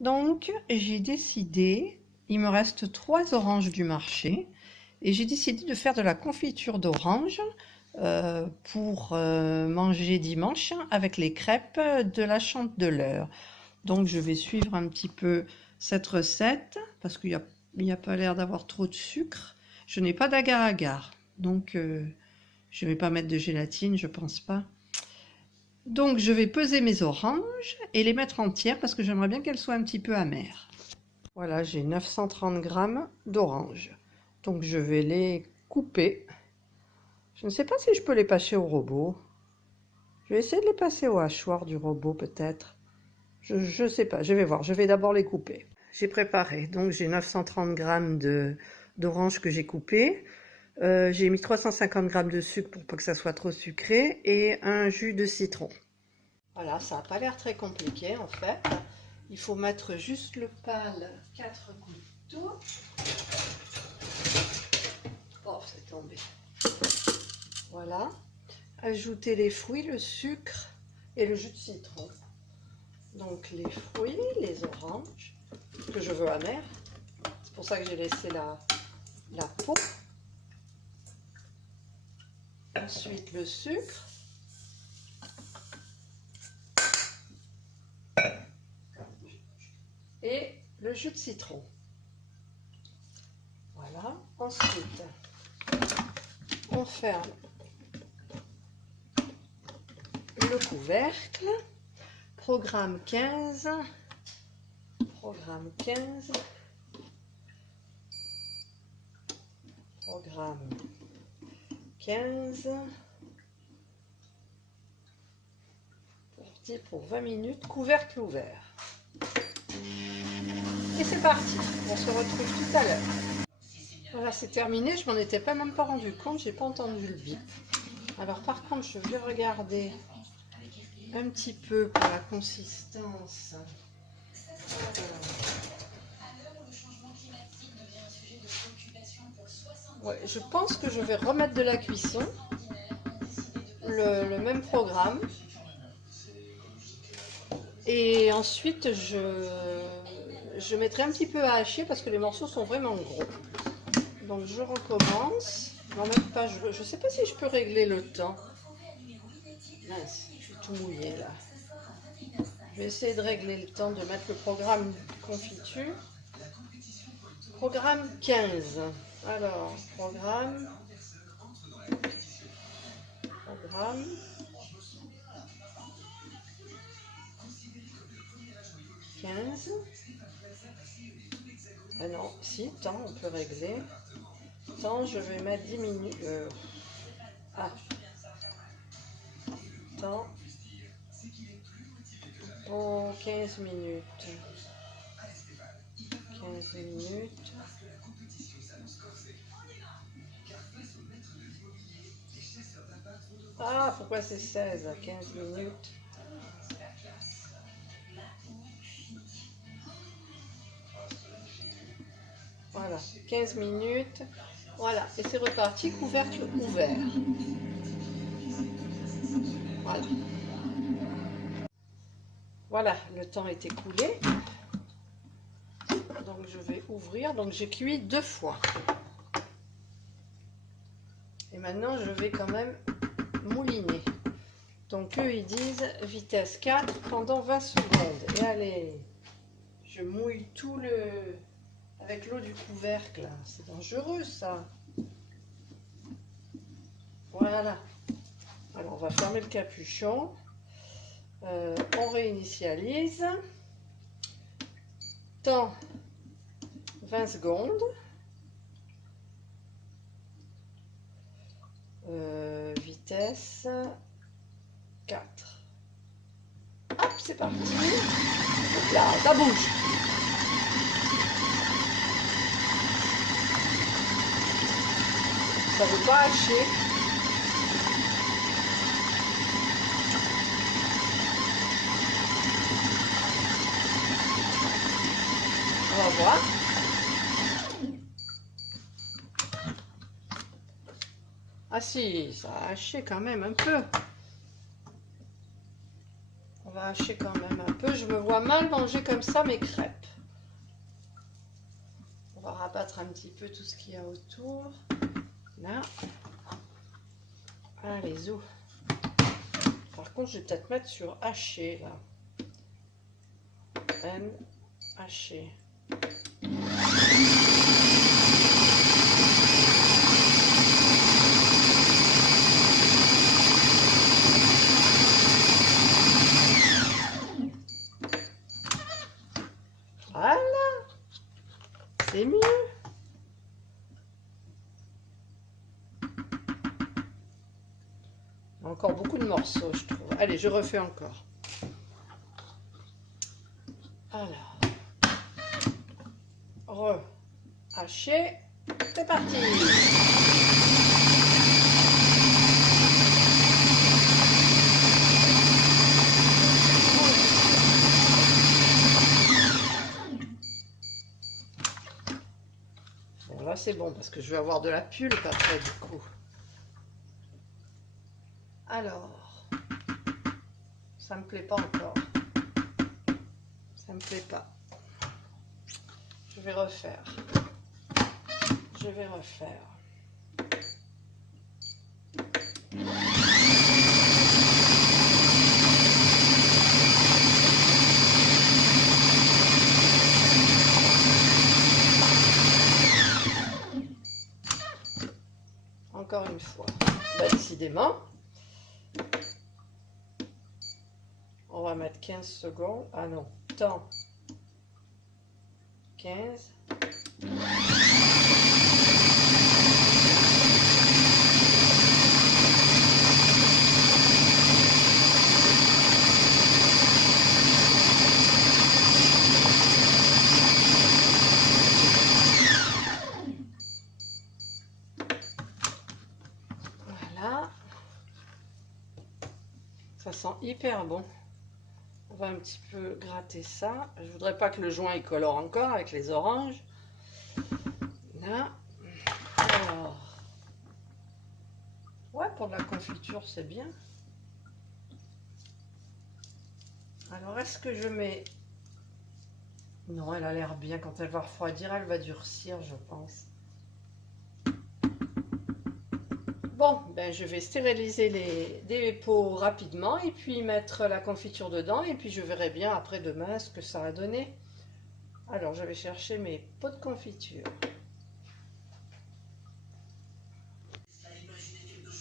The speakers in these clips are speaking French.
Donc, j'ai décidé, il me reste 3 oranges du marché, et j'ai décidé de faire de la confiture d'orange pour manger dimanche avec les crêpes de la Chandeleur. Donc, je vais suivre un petit peu cette recette parce qu'il n'y a pas l'air d'avoir trop de sucre. Je n'ai pas d'agar-agar, donc je ne vais pas mettre de gélatine, je pense pas. Donc, je vais peser mes oranges et les mettre entières parce que j'aimerais bien qu'elles soient un petit peu amères. Voilà, j'ai 930 grammes d'oranges. Donc, je vais les couper. Je ne sais pas si je peux les passer au robot. Je vais essayer de les passer au hachoir du robot, peut-être. Je ne sais pas, je vais voir. Je vais d'abord les couper. J'ai préparé, donc j'ai 930 grammes d'oranges que j'ai coupées. J'ai mis 350 grammes de sucre pour pas que ça soit trop sucré et un jus de citron. Voilà, ça n'a pas l'air très compliqué en fait. Il faut mettre juste le pal 4 gouttes d'eau. Oh, c'est tombé. Voilà. Ajouter les fruits, le sucre et le jus de citron. Donc les fruits, les oranges, que je veux amers. C'est pour ça que j'ai laissé la peau. Ensuite le sucre. Et le jus de citron. Voilà. Ensuite, on ferme le couvercle. Programme 15. Programme 15. Programme 15. Pour 20 minutes, couvercle ouvert. Et c'est parti, on se retrouve tout à l'heure. Voilà, c'est terminé, je m'en étais même pas rendu compte, j'ai pas entendu le bip. Alors par contre, je vais regarder un petit peu pour la consistance. Ouais, je pense que je vais remettre de la cuisson, le même programme. Et ensuite, je mettrai un petit peu à hacher parce que les morceaux sont vraiment gros. Donc je recommence. Non, même pas, je ne sais pas si je peux régler le temps. Mince, je suis tout mouillée là. Je vais essayer de régler le temps de mettre le programme confiture. Programme 15. Alors, programme. 15. Ah non, si, temps, on peut régler. Temps, je vais mettre 10 minutes. Temps. Oh, 15 minutes. 15 minutes. Ah, pourquoi c'est 16 à 15 minutes? Voilà, 15 minutes. Voilà, et c'est reparti, couvercle ouvert. Voilà. Voilà, le temps est écoulé. Donc je vais ouvrir. Donc j'ai cuit 2 fois. Et maintenant je vais quand même mouliner. Donc eux ils disent vitesse 4 pendant 20 secondes. Et allez, je mouille tout avec l'eau du couvercle. C'est dangereux ça. Voilà. Alors on va fermer le capuchon. On réinitialise. Temps 20 secondes. Vitesse 4. Hop, c'est parti. Là, ça bouge. Ça ne veut pas hacher. On va voir. Ah si, ça a haché quand même un peu. On va hacher quand même un peu. Je me vois mal manger comme ça mes crêpes. On va rabattre un petit peu tout ce qu'il y a autour. Là. Allez, zou. Par contre, je vais peut-être mettre sur haché, là. N, haché. Voilà. C'est mieux. Encore beaucoup de morceaux, je trouve. Allez, je refais encore. Alors, haché, c'est parti. Bon, là c'est bon parce que je vais avoir de la pulpe après du coup. Alors, ça me plaît pas encore. Ça me plaît pas. Je vais refaire. Je vais refaire. Encore une fois. Bah, décidément. On va mettre 15 secondes. Ah non, temps. 15. Voilà. Ça sent hyper bon. On va un petit peu gratter ça. Je voudrais pas que le joint il colore encore avec les oranges. Là. Alors. Ouais, pour de la confiture, c'est bien. Alors, est-ce que je mets... Non, elle a l'air bien. Quand elle va refroidir, elle va durcir, je pense. Bon, ben je vais stériliser des pots rapidement et puis mettre la confiture dedans. Et puis je verrai bien après demain ce que ça a donné. Alors, je vais chercher mes pots de confiture.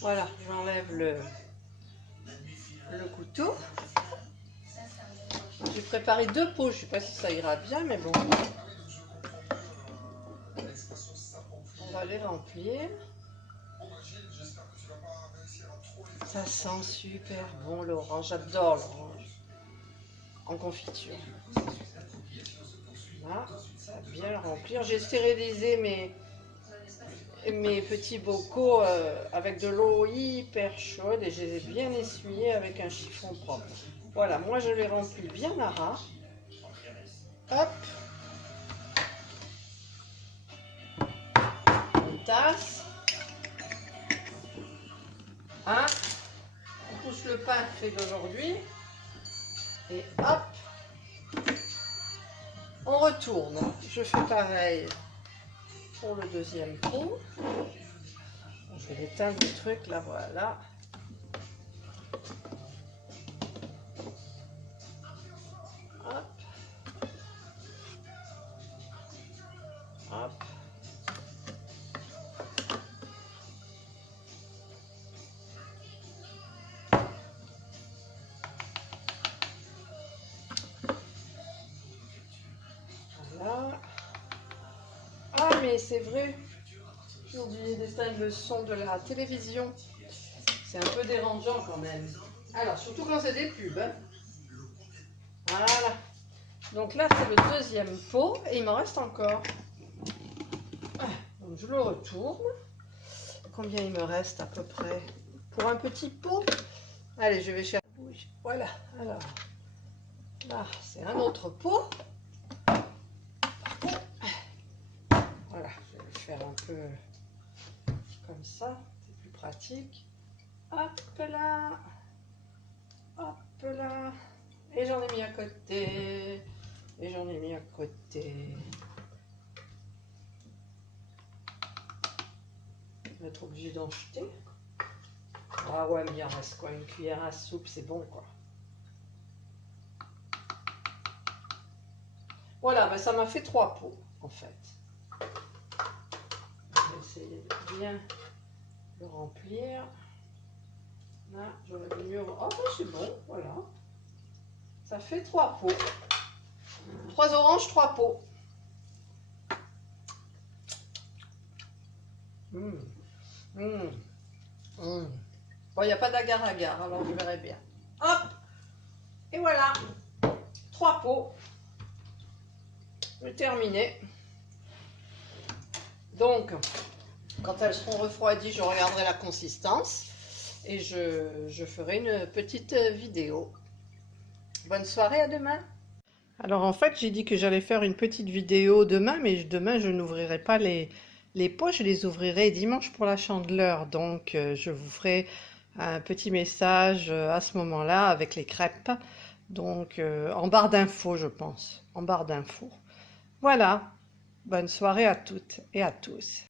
Voilà, j'enlève le couteau. J'ai préparé 2 pots, je ne sais pas si ça ira bien, mais bon. On va les remplir. Ça sent super bon l'orange, j'adore l'orange en confiture. Là, ça va bien le remplir. J'ai stérilisé mes petits bocaux avec de l'eau hyper chaude et je les ai bien essuyés avec un chiffon propre. Voilà, moi je les remplis bien à ras. Hop. Une tasse. Hein? On pousse le pain fait d'aujourd'hui. Et hop. On retourne. Je fais pareil pour le deuxième pot. Je vais éteindre le truc là, voilà. Hop. Hop. Voilà. Ah mais c'est vrai, j'ai oublié d'éteindre le son de la télévision. C'est un peu dérangeant quand même. Alors, surtout quand c'est des pubs. Hein. Voilà. Donc là, c'est le deuxième pot et il m'en reste encore. Donc je le retourne. Combien il me reste à peu près pour un petit pot? Allez, je vais chercher. Voilà. Alors, là, c'est un autre pot. Voilà, je vais le faire un peu comme ça. C'est plus pratique. Hop là. Hop là. Et j'en ai mis à côté. Et j'en ai mis à côté. Je vais être obligé d'en jeter. Ah ouais, mais il en reste quoi? Une cuillère à soupe, c'est bon quoi. Voilà, ben ça m'a fait 3 pots en fait. Je vais essayer de bien le remplir. Là, j'aurais dû mieux. Oh, ben c'est bon, voilà. Ça fait 3 pots. 3 oranges, 3 pots. Bon, il n'y a pas d'agar-agar, alors je verrai bien. Hop! Et voilà. 3 pots. C'est terminé. Donc, quand elles seront refroidies, je regarderai la consistance et je ferai une petite vidéo. Bonne soirée, à demain. Alors en fait, j'ai dit que j'allais faire une petite vidéo demain, mais demain je n'ouvrirai pas les pots, je les ouvrirai dimanche pour la Chandeleur. Donc je vous ferai un petit message à ce moment-là avec les crêpes. Donc en barre d'infos, je pense, en barre d'infos. Voilà, bonne soirée à toutes et à tous.